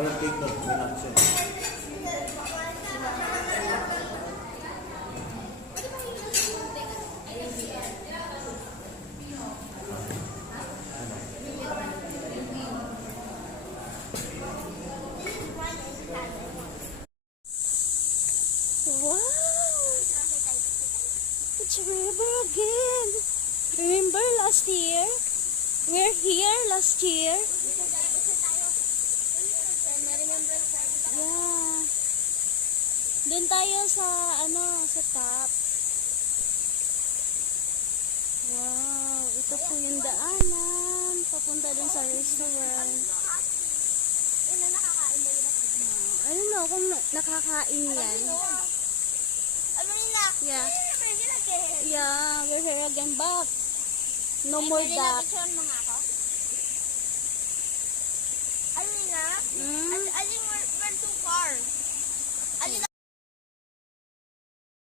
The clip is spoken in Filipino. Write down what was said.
Alam cake doon, relaxin. Wow! It's a river again. Remember last year? We're here last year. Yeah. Doon tayo sa sa top. Wow, ito po yung daanan papunta dun sa restaurant. I don't know kung nakakain yan. Yeah. Yeah, we're here again, but no more that. Hmm?